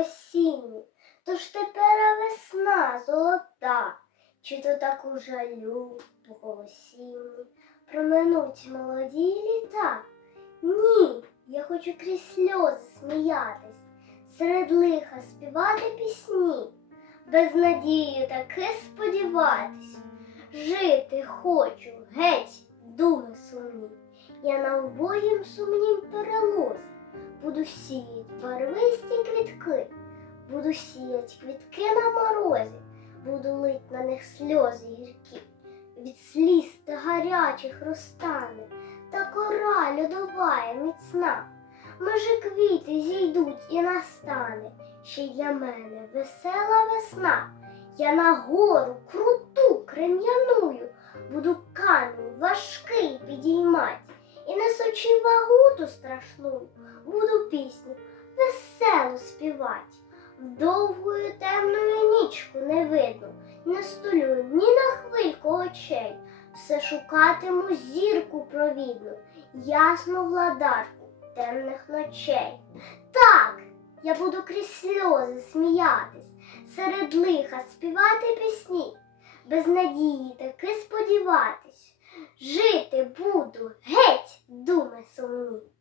осінні, ж тепер весна золота, чи то таку жалю по осінні проминуть молоді літа. Ні, я хочу крізь сльози сміятись, серед лиха співати пісні, без надії таки сподіватись. Жити хочу геть, думи сумні, я на обоїм сумнім перелозі буду сіять барвисті квітки, буду сіять квітки на морозі, буду лить на них сльози гіркі. Від сліз та гарячих розтане, та кора льодова і міцна. Може, квіти зійдуть і настане ще для мене весела весна. Я на гору круту крем'яную буду камінь важкий підіймать і несучи вагу страшну, буду пісню веселу співать. Довгою темною нічку не видно, не столю ні на хвильку очей. Все шукатиму зірку провідну, ясну владарку темних ночей. Так, я буду крізь сльози сміятись, серед лиха співати пісні, без надії таки сподіватись. Жити буду геть, думи сумні.